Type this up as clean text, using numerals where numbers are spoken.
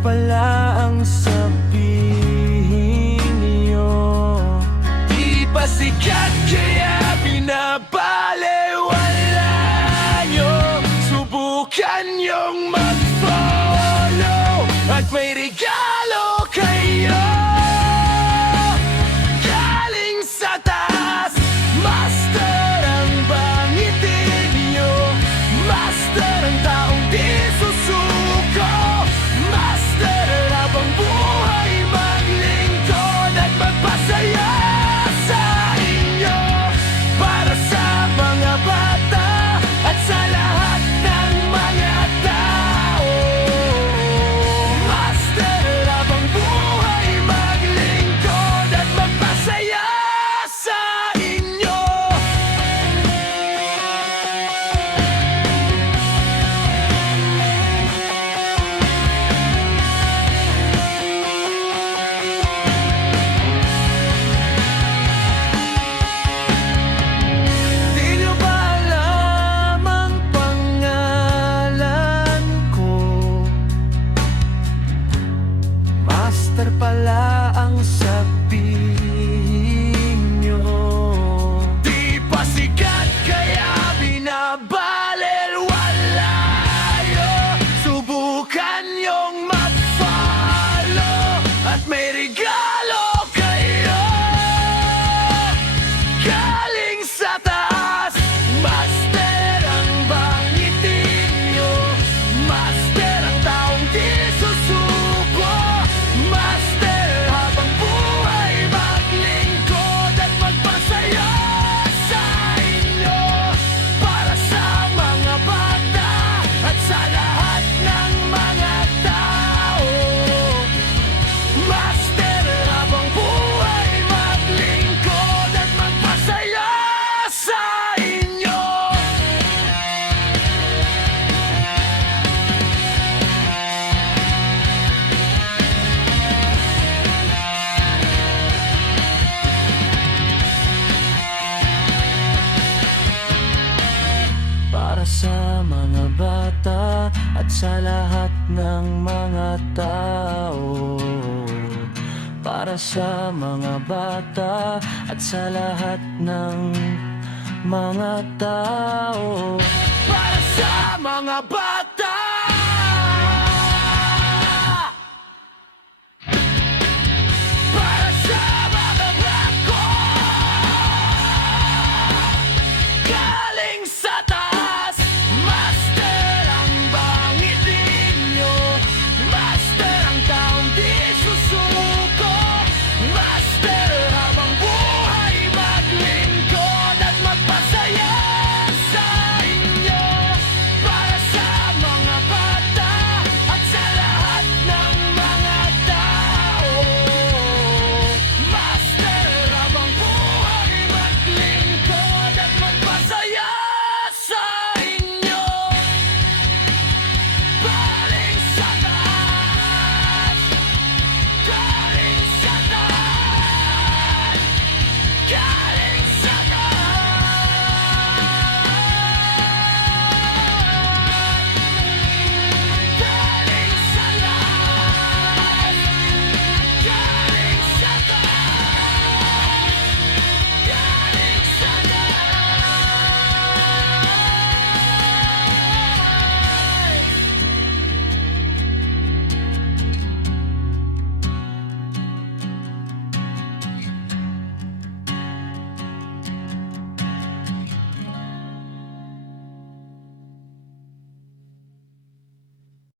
pala ang sabihin niyo. Di pa sikat kaya binabalewala nyo. Subukan nyong mag-follow at may regalo kayo galing sa taas. Master ang bangitin nyo, master ang taong di susuko, master habang buhay maglingkod at magpasaya sa inyo. Para sa mga bata at sa lahat ng mga tao, master habang buhay maglingkod at magpasaya sa inyo. Di nyo ba alam ang pangalan ko? Master pala ang sabihin nyo. Di pa sikat kaya binabalewala nyo. Subukan nyong mag-follow at may regalo kayo galing sa taas. Master ang bangitin nyo, master ang taong di susuko, master habang buhay maglingkod at magpasaya sa inyo. Para sa mga bata at sa lahat ng mga tao, master habang buhay maglingkod at magpasaya sa inyo. Para sa mga bata at sa lahat ng mga tao, para sa mga bata at sa lahat ng mga tao, para sa mga bata